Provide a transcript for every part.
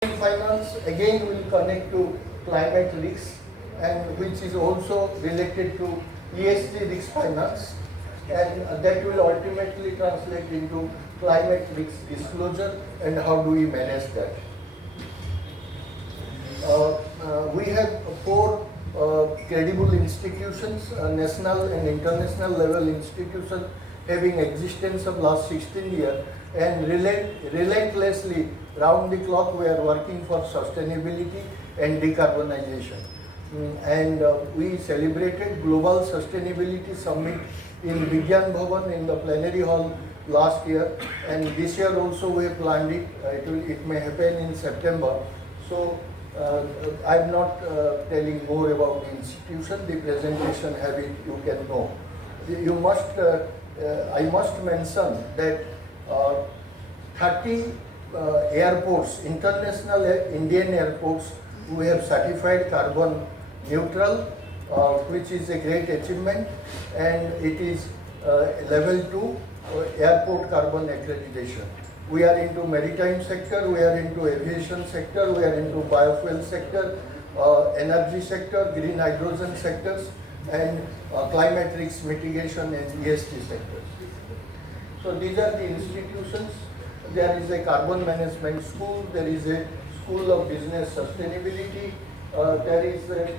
Finance again will connect to climate risks and which is also related to ESG risk finance, and that will ultimately translate into climate risk disclosure and how do we manage that. We have four credible institutions, national and international level institutions having existence of last 16 years, and relentlessly round the clock we are working for sustainability and decarbonization. And we celebrated Global Sustainability Summit in Vigyan Bhavan in the plenary hall last year, and this year also we have planned it. It may happen in September. So I'm not telling more about the institution. The presentation have it, you can know. You must, I must mention that 30 airports, international Indian airports, we have certified carbon neutral, which is a great achievement, and it is level 2 airport carbon accreditation. We are into maritime sector, we are into aviation sector, we are into biofuel sector, energy sector, green hydrogen sectors, and climate risk mitigation and ESG sectors. So these are the institutions. There is a carbon management school, there is a school of business sustainability, there is a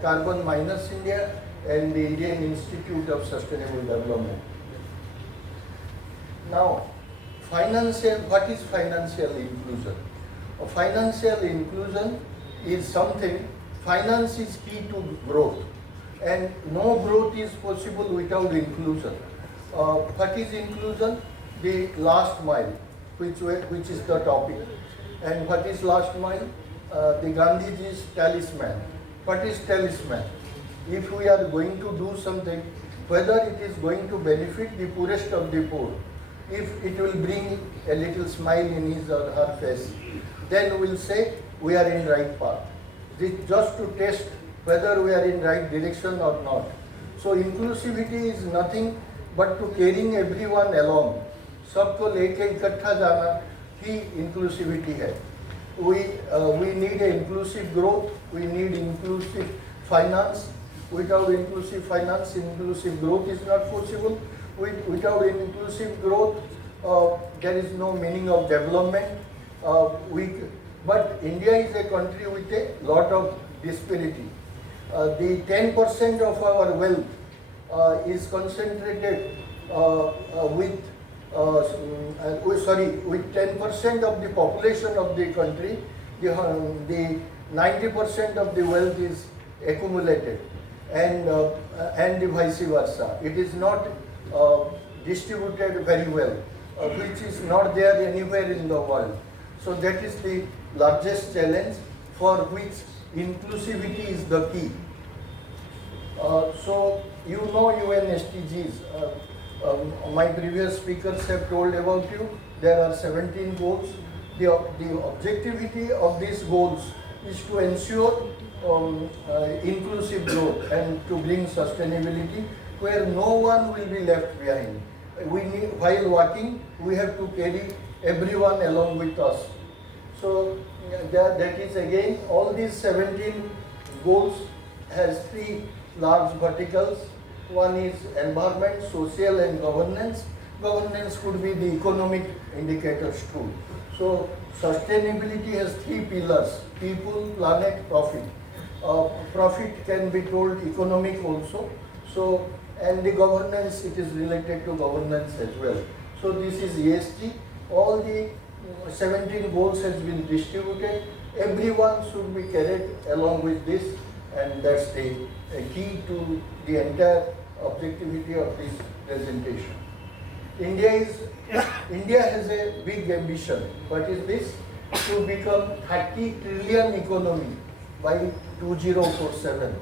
Carbon Minus India and the Indian Institute of Sustainable Development. Now, what is financial inclusion? Financial inclusion is something, finance is key to growth, and no growth is possible without inclusion. What is inclusion? The last mile, which is the topic. And what is last mile? The Gandhiji's talisman. What is talisman? If we are going to do something, whether it is going to benefit the poorest of the poor, if it will bring a little smile in his or her face, then we'll say we are in right path. This just to test whether we are in right direction or not. So inclusivity is nothing but to carrying everyone along. सबको लेके इकट्ठा जाना ही inclusivity है. We need an inclusive growth, we need inclusive finance. Without inclusive finance, inclusive growth is not possible. Without inclusive growth, there is no meaning of development. But India is a country with a lot of disparity. The 10% of our wealth is concentrated with 10% of the population of the country, the 90% of the wealth is accumulated, and the vice versa. It is not distributed very well, which is not there anywhere in the world. So that is the largest challenge for which inclusivity is the key. So you know UN SDGs. My previous speakers have told about you. There are 17 goals. The objectivity of these goals is to ensure inclusive growth and to bring sustainability where no one will be left behind. While working, we have to carry everyone along with us. So that is again, all these 17 goals has three large verticals. One is environment, social and governance. Governance could be the economic indicators too. So sustainability has three pillars: people, planet, profit. Profit can be told economic also. So, and the governance, it is related to governance as well. So this is ESG. All the 17 goals has been distributed. Everyone should be carried along with this, and that's the key to the entire objectivity of this presentation. India has a big ambition. What is this? To become 30 trillion economy by 2047.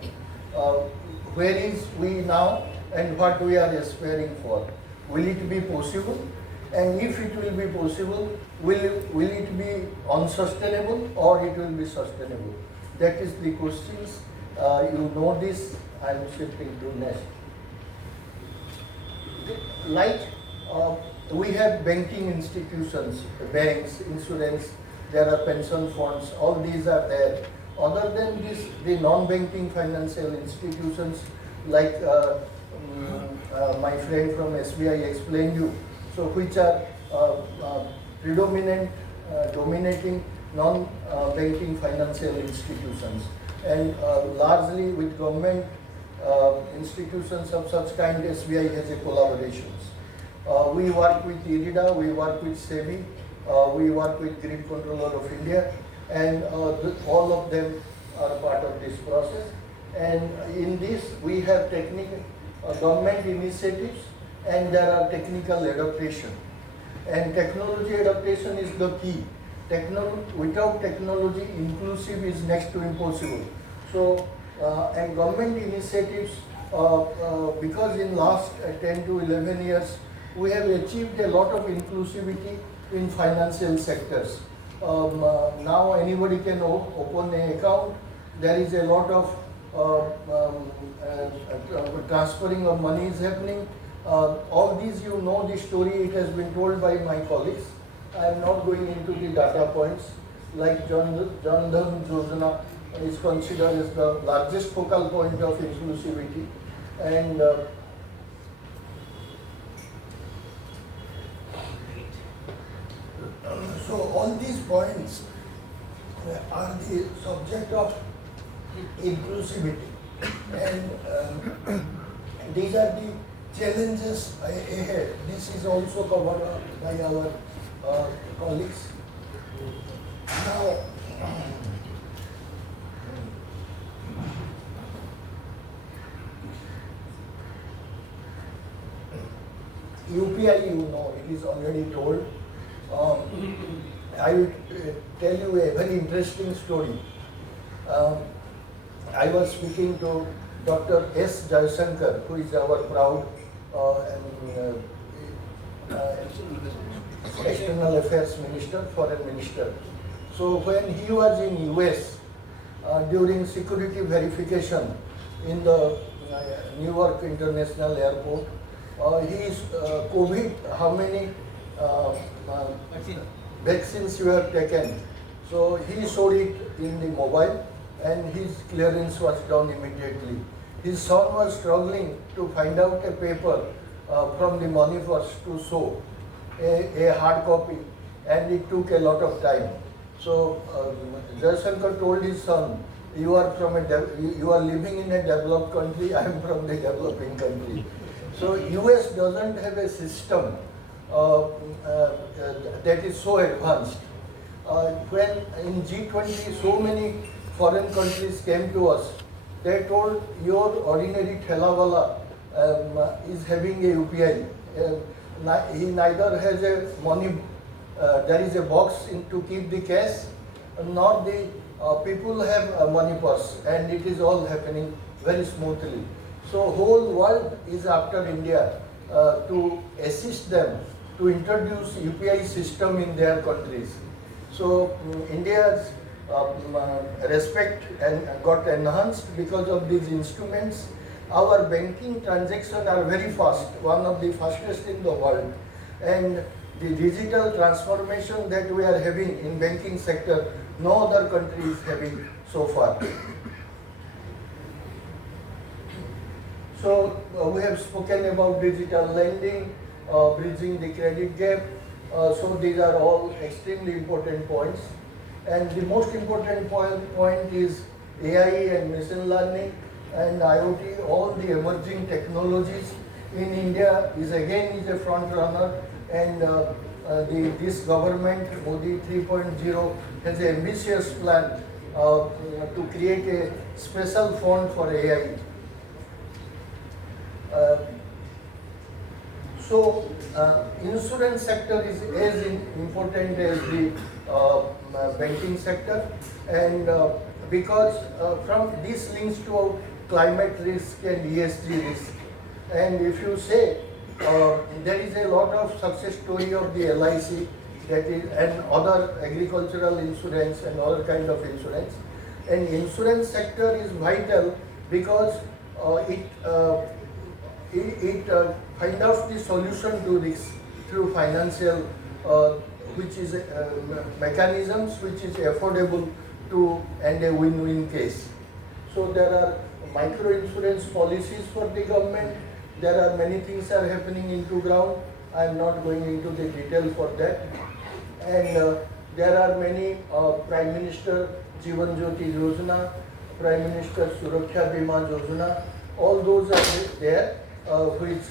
Where is we now and what we are aspiring for? Will it be possible? And if it will be possible, will it be unsustainable or it will be sustainable? That is the questions. You know this. I am shifting to next. Like we have banking institutions, banks, insurance, there are pension funds, all these are there. Other than this, the non-banking financial institutions like my friend from SBI explained you, so which are dominating non-banking financial institutions, and largely with government institutions of such kind, SBI has a collaborations. We work with IRIDA, we work with SEBI, we work with Grid Controller of India, and all of them are part of this process. And in this, we have technical government initiatives, and there are technical adaptation. And technology adaptation is the key. Without technology, inclusive is next to impossible. So, and government initiatives, because in last 10 to 11 years, we have achieved a lot of inclusivity in financial sectors. Now anybody can open an account. There is a lot of transferring of money is happening. All these, you know the story, it has been told by my colleagues. I am not going into the data points. Like Jan Dhan Yojana is considered as the largest focal point of inclusivity. And so all these points are the subject of inclusivity, and these are the challenges ahead. This is also covered by our colleagues. Now, UPI, you know, it is already told. I will tell you a very interesting story. I was speaking to Dr. S. Jaishankar, who is our proud External Affairs Minister, Foreign Minister. So when he was in US during security verification in the Newark International Airport, he is COVID, how many vaccines you have taken. So he showed it in the mobile, and his clearance was done immediately. His son was struggling to find out a paper from the money first to show a hard copy, and it took a lot of time. So Jaishankar told his son, you are living in a developed country, I am from the developing country. So US doesn't have a system that is so advanced. When in G20 so many foreign countries came to us, they told your ordinary thelawala is having a UPI. He neither has a money, there is a box to keep the cash, nor the people have a money purse, and it is all happening very smoothly. So whole world is after India to assist them to introduce UPI system in their countries. So India's respect and got enhanced because of these instruments. Our banking transactions are very fast, one of the fastest in the world, and the digital transformation that we are having in banking sector, no other country is having so far. So we have spoken about digital lending, bridging the credit gap. So these are all extremely important points. And the most important point is AI and machine learning and IoT, all the emerging technologies in India is a front runner, and this government, Modi 3.0, has an ambitious plan to create a special fund for AI. So insurance sector is as important as the banking sector, and because from this links to climate risk and ESG risk. And if you say there is a lot of success story of the LIC, that is, and other agricultural insurance and other kind of insurance, and insurance sector is vital because it find out the solution to this through financial which is mechanisms which is affordable to and a win-win case. So there are micro insurance policies for the government. There are many things are happening into ground. I am not going into the detail for that. And there are many Prime Minister Jeevan Jyoti Yojana, Prime Minister Suraksha Bima Yojana. All those are there, which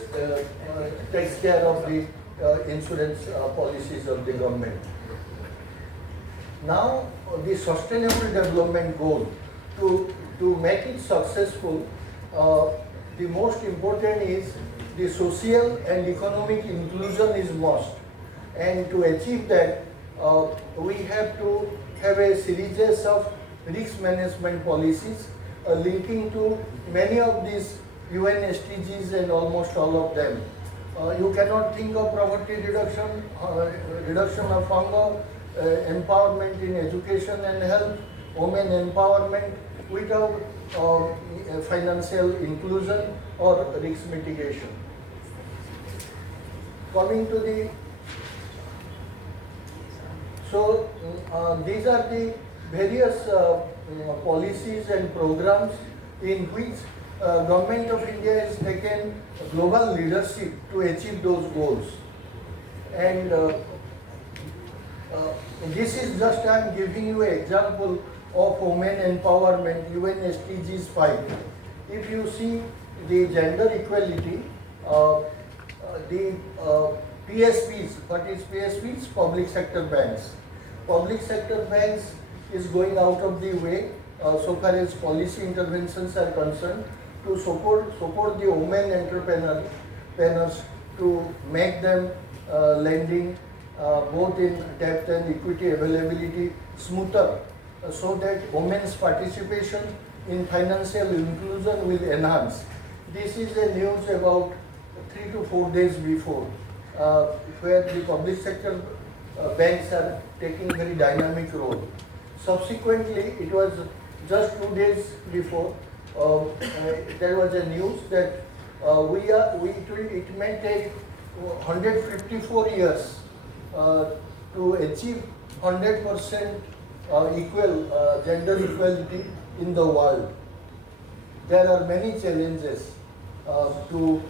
takes care of the insurance policies of the government. Now, the sustainable development goal, to make it successful, the most important is the social and economic inclusion is must. And to achieve that, we have to have a series of risk management policies linking to many of these UN SDGs and almost all of them. You cannot think of poverty reduction, reduction of hunger, empowerment in education and health, women empowerment without financial inclusion or risk mitigation. Coming to the, so these are the various policies and programs in which Government of India has taken global leadership to achieve those goals. And this is just, I am giving you an example of women empowerment, UN SDGs 5. If you see the gender equality, the PSPs, what is PSPs? Public sector banks. Public sector banks is going out of the way so far as policy interventions are concerned to support the women entrepreneurs to make them lending both in debt and equity availability smoother, so that women's participation in financial inclusion will enhance. This is a news about 3 to 4 days before, where the public sector banks are taking very dynamic role. Subsequently, it was just 2 days before, there was a news that it may take 154 years to achieve 100% equal gender equality in the world. There are many challenges to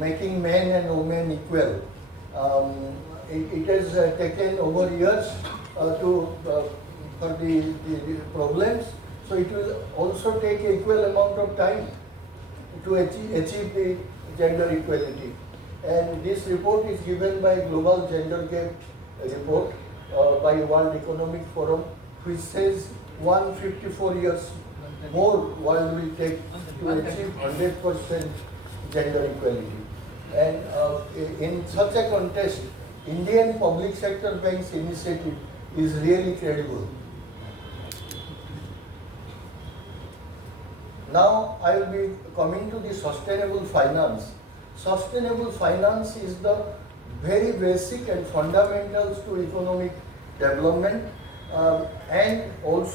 making men and women equal. It has taken over years for the problems, so it will also take equal amount of time to achieve the gender equality. And this report is given by Global Gender Gap report by World Economic Forum, which says 154 years more world will take to achieve 100% gender equality. And in such a context, Indian public sector banks initiative is really credible. Now I will be coming to the sustainable finance. Sustainable finance is the very basic and fundamentals to economic development, and also